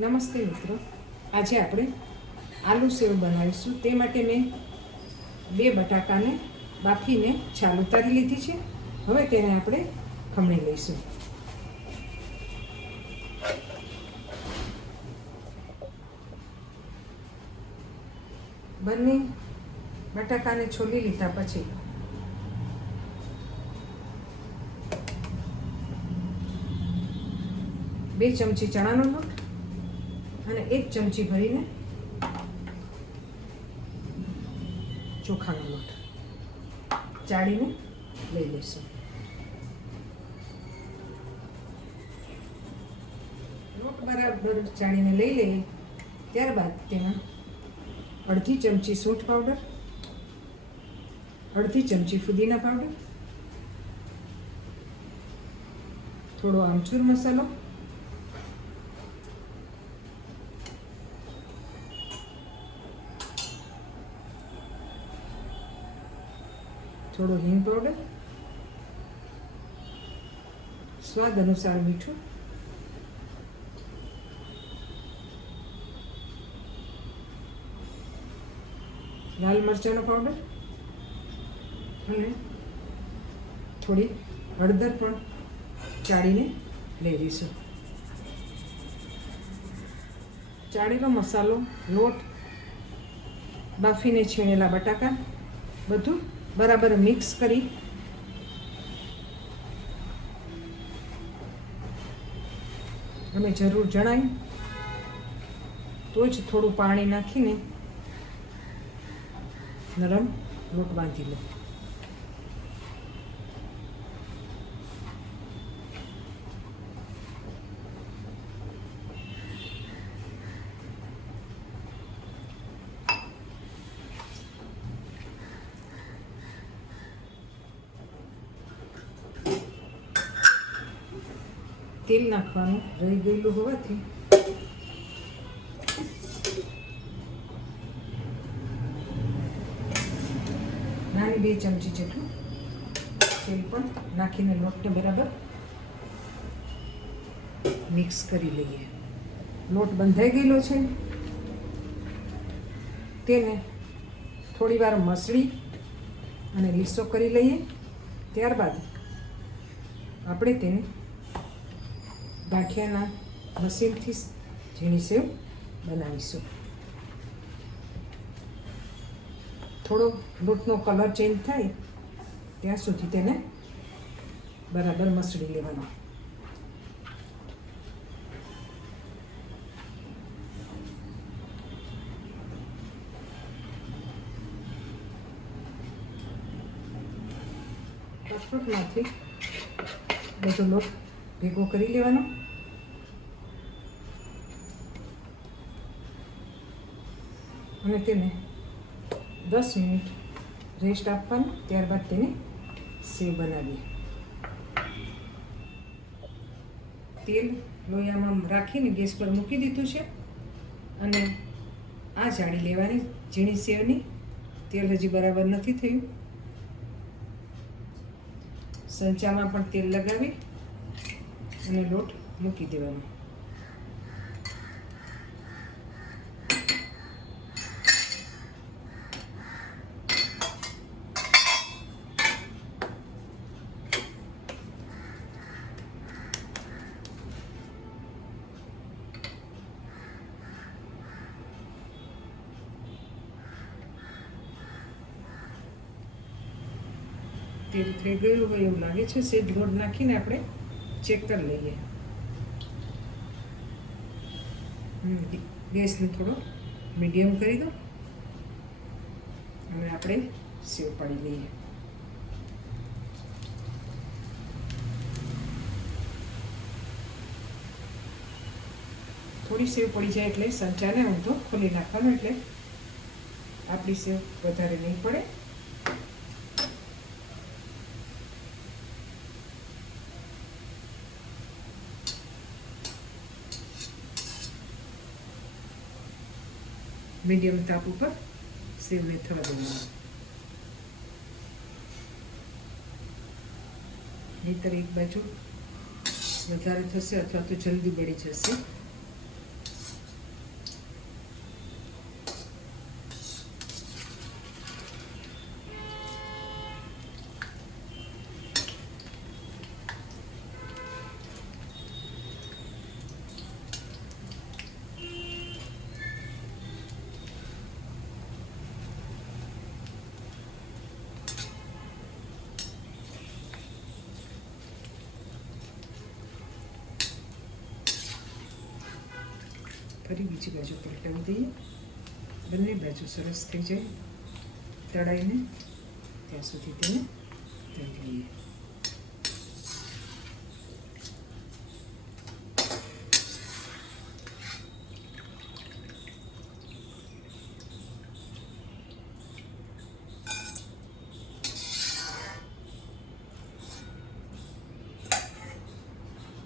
નમસ્તે મિત્રો, આજે આપણે આલુ સેવ બનાવીશું. તે માટે મેં 2 બટાકાને બાફીને છાલ ઉતારી લીધી છે. હવે તેને આપણે ખમણી લઈશું. બંને બટાકાને છોલી લીધા પછી બે ચમચી ચણાનો લોટ અને 1 ચમચી ભરીને ચોખાનો લોટ ચાળીને લઈ લઈશું. લોટ બરાબર ચાળીને લઈ લઈએ. ત્યારબાદ તેમાં અડધી ચમચી સૂંઠ પાવડર, અડધી ચમચી ફુદીના પાવડર, થોડો આમચૂર મસાલો, થોડો હિંગ પાવડર, સ્વાદ અનુસાર મીઠું, લાલ મરચાંનો પાવડર અને થોડી હળદર પણ ચાળીને લઈ લઈશું. ચાળેલો મસાલો, લોટ, બાફીને છીણેલા બટાકા બધું બરાબર મિક્સ કરી અને જરૂર જણાય તો જ થોડું પાણી નાખીને નરમ લોટ બાંધી લો. તેલ નાખવાનું રહી ગયેલું હોવાથી નાની 2 ચમચી જેટલું તેલ પણ નાખીને લોટને બરાબર મિક્સ કરી લઈએ. લોટ બંધાઈ ગયેલો છે. તેને થોડી વાર મસળી અને લીસો કરી લઈએ. ત્યારબાદ આપણે તેને ગાંઠિયાના મશીનથી ઝીણી સેવ બનાવીશું. થોડો લોટનો કલર ચેન્જ થાય ત્યાં સુધી તેને બરાબર મસળી લેવાનો. કઠોળમાંથી બધો લોટ ભેગો કરી લેવાનો. અને તેને 10 મિનિટ રેસ્ટ આપવાનું. ત્યારબાદ તેને સેવ બનાવીએ. તેલ લોયામાં રાખીને ગેસ પર મૂકી દીધું છે અને આ જાળી લેવાની ઝીણી સેવની. તેલ હજી બરાબર નથી થયું. સંચામાં પણ તેલ લગાવી અને લોટ મૂકી દેવાનો. તેલ થઈ ગયું હોય એવું લાગે છે. સેજ લોટ નાખીને આપણે ચેક કરી લઈએ. ગેસને થોડો મીડિયમ કરી દો અને આપણે સેવ પાડી લઈએ. થોડી સેવ પડી જાય એટલે સંચાને ઊંધો ખોલી નાખવાનો, એટલે આપણી સેવ વધારે નહીં પડે. મીડિયમ તાપ ઉપર સેવને થવા દેવાનું. નહીંતર એક બાજુ વધારે થશે અથવા તો જલ્દી બળી જશે. ફરી બીજી બાજુ પલટાવી દઈએ. બંને બાજુ સરસ થઈ જાય તળાઈને ત્યાં સુધી તેને તળી લઈએ.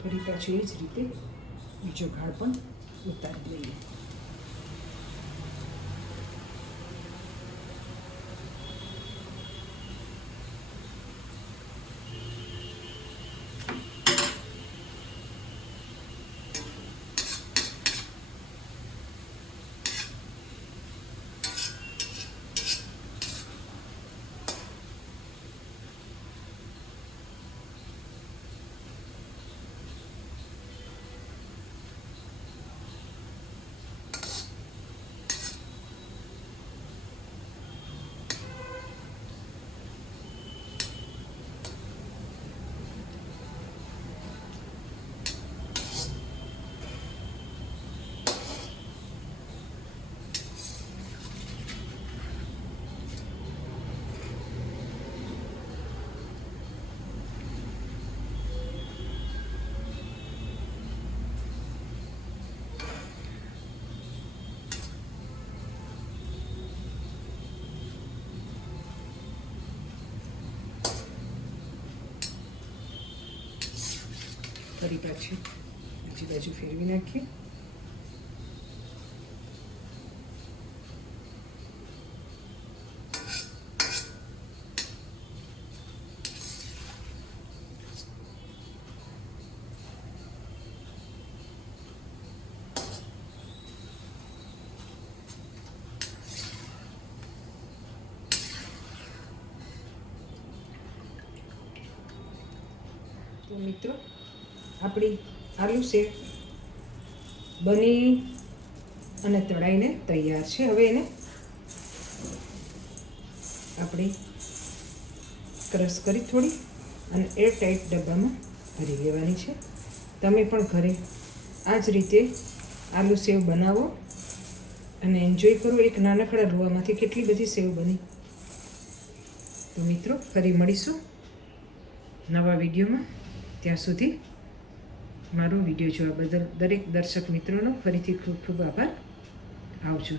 ફરી પાછું એ જ રીતે બીજો ઘાડ પણ ઉતારી લઈએ. ફરી પાછી બીજી બાજુ ફેરવી નાખીએ. તો મિત્રો આપણી આલુ સેવ બની અને તળાઈને તૈયાર છે. હવે એને આપણે ક્રશ કરી થોડી અને એરટાઈટ ડબ્બામાં ભરી લેવાની છે. તમે પણ ઘરે આ જ રીતે આલુ સેવ બનાવો અને એન્જોય કરો. એક નાનકડા રૂવામાંથી કેટલી બધી સેવ બની. તો મિત્રો ફરી મળીશું નવા વિડીયોમાં. ત્યાં સુધી મારો વિડીયો જોવા બદલ દરેક દર્શક મિત્રોનો ફરીથી ખૂબ ખૂબ આભાર. આવજો.